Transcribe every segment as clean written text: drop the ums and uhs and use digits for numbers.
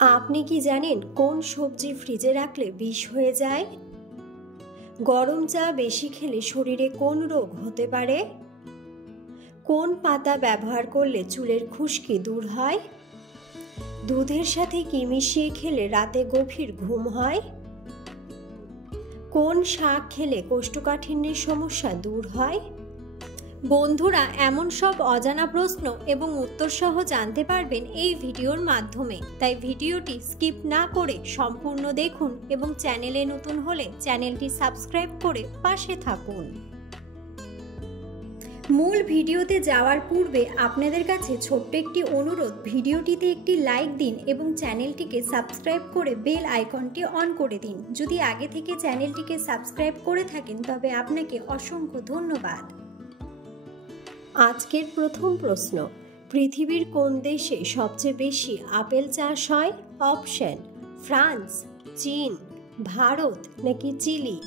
আপনি কি জানেন কোন সবজি ফ্রিজে রাখলে বিষ হয়ে যায়? গরম চা বেশি খেলে শরীরে কোন রোগ হতে পারে? কোন পাতা ব্যবহার করলে চুলের খুশকি দূর হয়? দুধের সাথে কি মিশিয়ে খেলে রাতে গভীর ঘুম হয়? কোন শাক খেলে কোষ্ঠকাঠিন্যের সমস্যা দূর হয়? বন্ধুরা, এমন সব অজানা প্রশ্ন এবং উত্তর সহ জানতে পারবেন এই ভিডিওর মাধ্যমে, তাই ভিডিওটি স্কিপ না করে সম্পূর্ণ দেখুন এবং চ্যানেলে নতুন হলে চ্যানেলটি সাবস্ক্রাইব করে পাশে থাকুন। মূল ভিডিওতে যাওয়ার পূর্বে আপনাদের কাছে ছোট্ট একটি অনুরোধ, ভিডিওটিতে একটি লাইক দিন এবং চ্যানেলটিকে সাবস্ক্রাইব করে বেল আইকনটি অন করে দিন। যদি আগে থেকে চ্যানেলটিকে সাবস্ক্রাইব করে থাকেন তবে আপনাকে অসংখ্য ধন্যবাদ। আজকের প্রথম প্রশ্ন, পৃথিবীর কোন দেশে সবচেয়ে বেশি আপেল চাষ হয়? অপশন: ফ্রান্স, চীন, ভারত নাকি চিলি?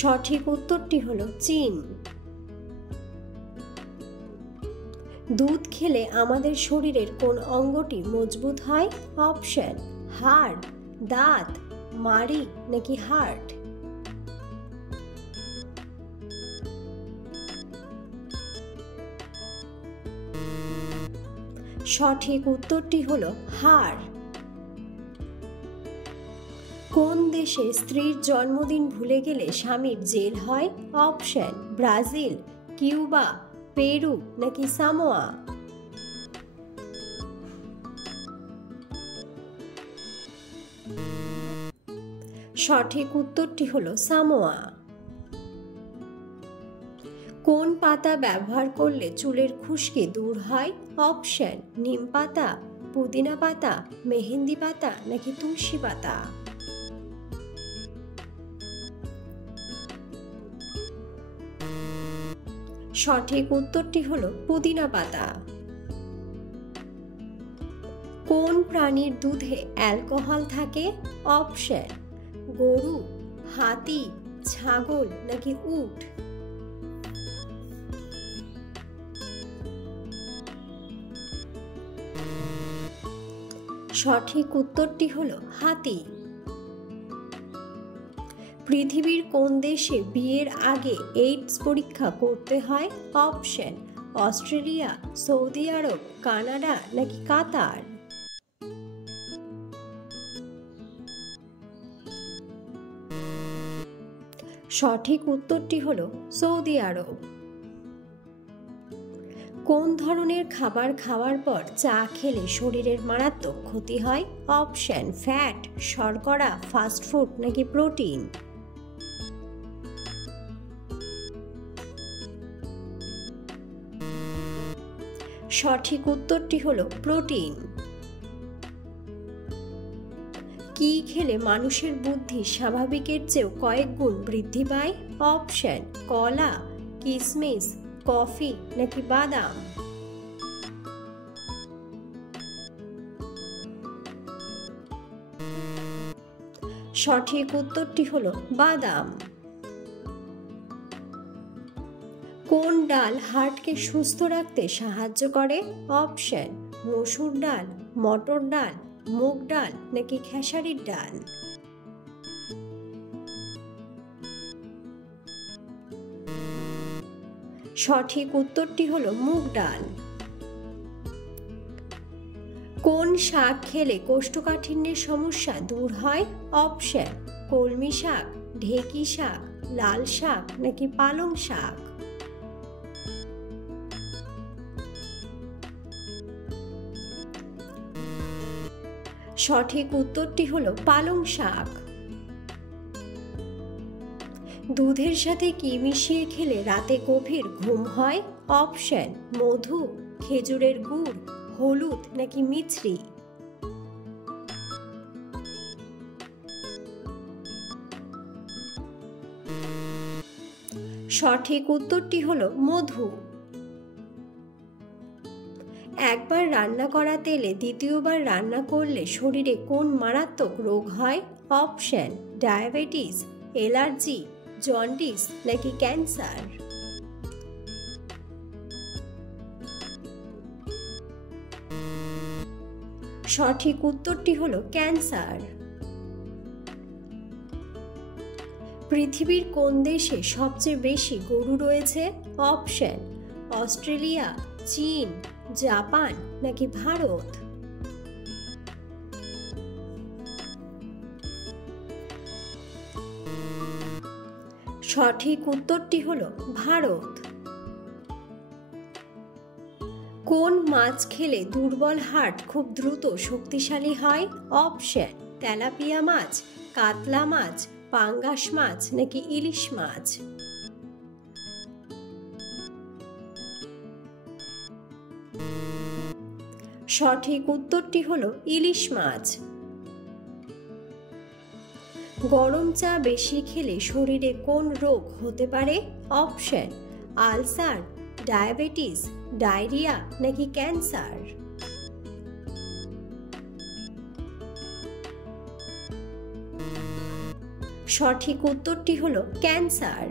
সঠিক উত্তরটি হলো চীন। দুধ খেলে আমাদের শরীরের কোন অঙ্গটি মজবুত হয়? অপশন: হাড়, দাঁত, মাড়ি নাকি হার্ট? সঠিক উত্তরটি হলো হাড়। কোন দেশে স্ত্রীর জন্মদিন ভুলে গেলে স্বামীর জেল হয়? অপশন: ব্রাজিল, কিউবা, পেরু নাকি সামোয়া? সঠিক উত্তরটি হলো সামোয়া। কোন পাতা ব্যবহার করলে চুলের খুশকি দূর হয়? অপশন: নিম পাতা, পুদিনা পাতা, মেহেন্দি পাতা নাকি তুলসী পাতা? সঠিক উত্তরটি হলো পুদিনা পাতা। কোন প্রাণীর দুধে অ্যালকোহল থাকে? অপশন: গরু, হাতি, ছাগল নাকি উট? সঠিক উত্তরটি হলো হাতি। পৃথিবীর কোন দেশে বিয়ের আগে এইডস পরীক্ষা করতে হয়? অপশন: অস্ট্রেলিয়া, সৌদি আরব, কানাডা নাকি কাতার? সঠিক উত্তরটি হলো সৌদি আরব। কোন ধরনের খাবার খাওয়ার পর চা খেলে শরীরের মারাত্মক ক্ষতি হয়? অপশন: ফ্যাট, শর্করা, ফাস্টফুড নাকি প্রোটিন? সঠিক উত্তরটি হলো প্রোটিন। কি খেলে মানুষের বুদ্ধি স্বাভাবিকের চেয়েও কয়েক গুণ বৃদ্ধি পায়? অপশন: কলা, কিশমিশ, কফি নাকি বাদাম? সঠিক উত্তরটি হলো বাদাম। কোন ডাল হার্টকে সুস্থ রাখতে সাহায্য করে? অপশন: মসুর ডাল, মটর ডাল, মুগ ডাল নাকি খেসারির ডাল? সঠিক উত্তরটি হলো মুগ ডাল। কোন শাক খেলে কোষ্ঠকাঠিন্যের সমস্যা দূর হয়? অপশন: কলমি শাক, ঢেঁকি শাক, লাল শাক নাকি পালং শাক? সঠিক উত্তরটি হলো পালং শাক। দুধের সাথে কি মিশিয়ে খেলে রাতে গভীর ঘুম হয়? অপশন: মধু, খেজুরের গুড়, হলুদ নাকি মিছরি? সঠিক উত্তরটি হলো মধু। একবার রান্না করা তেলে দ্বিতীয়বার রান্না করলে শরীরে কোন মারাত্মক রোগ হয়? অপশন: ডায়াবেটিস, অ্যালার্জি, জন্ডিস নাকি ক্যান্সার? সঠিক উত্তরটি হলো ক্যান্সার। পৃথিবীর কোন দেশে সবচেয়ে বেশি গরু রয়েছে? অপশন: অস্ট্রেলিয়া, চীন, জাপান নাকি ভারত। সঠিক উত্তরটি হলো ভারত। কোন মাছ খেলে দুর্বল হার্ট খুব দ্রুত শক্তিশালী হয়? অপশন: তেলাপিয়া মাছ, কাতলা মাছ, পাঙ্গাস মাছ নাকি ইলিশ মাছ। সঠিক উত্তরটি হলো ইলিশ মাছ। গরম চা বেশি খেলে শরীরে কোন রোগ হতে পারে? অপশন: আলসার, ডায়াবেটিস, ডায়রিয়া নাকি ক্যান্সার। সঠিক উত্তরটি হলো ক্যান্সার।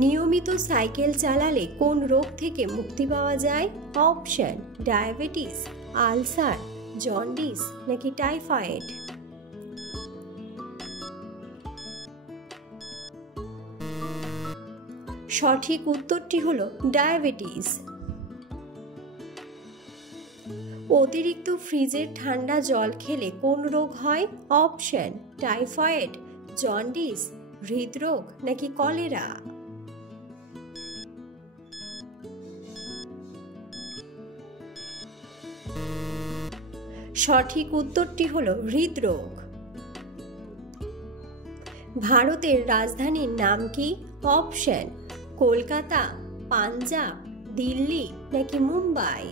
নিয়মিত সাইকেল চালালে কোন রোগ থেকে মুক্তি পাওয়া যায়? অপশন: ডায়াবেটিস, আলসার, জন্ডিস নাকি টাইফয়েড। সঠিক উত্তরটি হলো ডায়াবেটিস। অতিরিক্ত ফ্রিজের ঠান্ডা জল খেলে কোন রোগ হয়? অপশন: টাইফয়েড, জন্ডিস, হৃদরোগ নাকি কলেরা। সঠিক উত্তরটি হলো হৃদরোগ। ভারতের রাজধানীর নাম কি? অপশন: কলকাতা, পাঞ্জাব, দিল্লি নাকি মুম্বাই।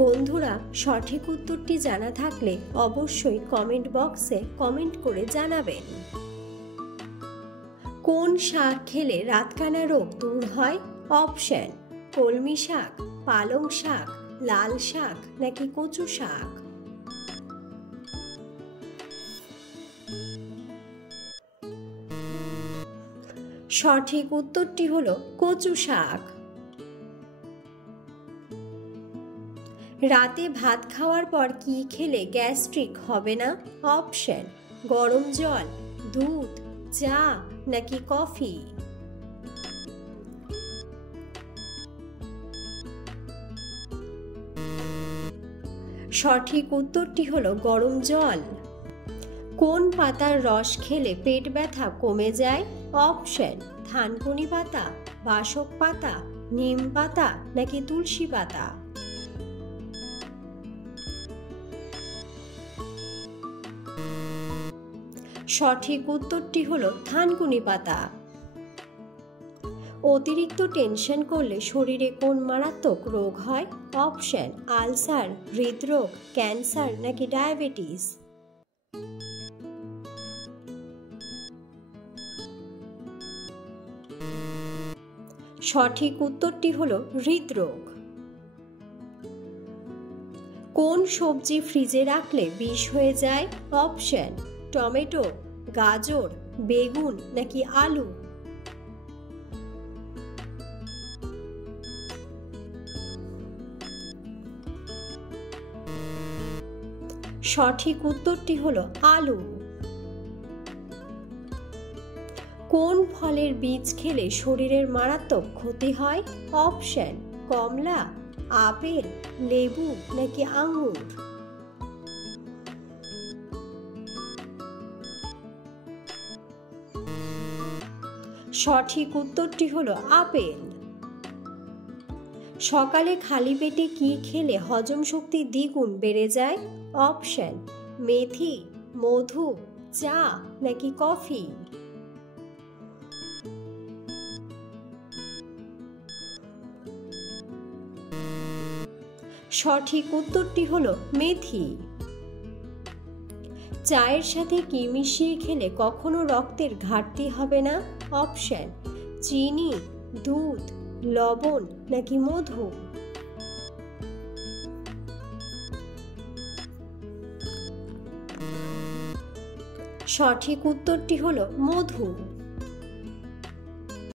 বন্ধুরা, সঠিক উত্তরটি জানা থাকলে অবশ্যই কমেন্ট বক্সে কমেন্ট করে জানাবেন। কোন শাক খেলে রাতকানা রোগ দূর হয়? অপশন: কলমি শাক, পালং শাক, লাল শাক নাকি কচু শাক। সঠিক উত্তরটি হলো কচু শাক। রাতে ভাত খাওয়ার পর কি খেলে গ্যাস্ট্রিক হবে না? অপশন: গরম জল, দুধ, চা নাকি কফি। সঠিক উত্তরটি হলো গরম জল। কোন পাতার রস খেলে পেট ব্যথা কমে যায়? অপশন: থানকুনি পাতা, বাসক পাতা, নিম পাতা নাকি তুলসী পাতা। সঠিক উত্তরটি হলো থানকুনি পাতা। অতিরিক্ত টেনশন করলে শরীরে কোন মারাত্মক রোগ হয়? অপশন: আলসার, হৃদরোগ, ক্যান্সার নাকি ডায়াবেটিস। সঠিক উত্তরটি হলো হৃদরোগ। কোন সবজি ফ্রিজে রাখলে বিষ হয়ে যায়? অপশন: টমেটো, গাজর, বেগুন নাকি আলু। সঠিক উত্তরটি হলো আলু। কোন ফলের বীজ খেলে শরীরের মারাত্মক ক্ষতি হয়? অপশন: কমলা, আপেল, লেবু নাকি আঙুর। সঠিক উত্তরটি হলো আপেল। সকালে খালি পেটে কি খেলে হজম শক্তি দ্বিগুণ বেড়ে যায়? অপশন: মেথি, মধু, চা নাকি কফি। সঠিক উত্তরটি হলো মেথি। চায়ের সাথে কি মিশিয়ে খেলে কখনো রক্তের ঘাটতি হবে না? অপশন: চিনি, দুধ, লবণ নাকি মধু। সঠিক উত্তরটি হলো মধু।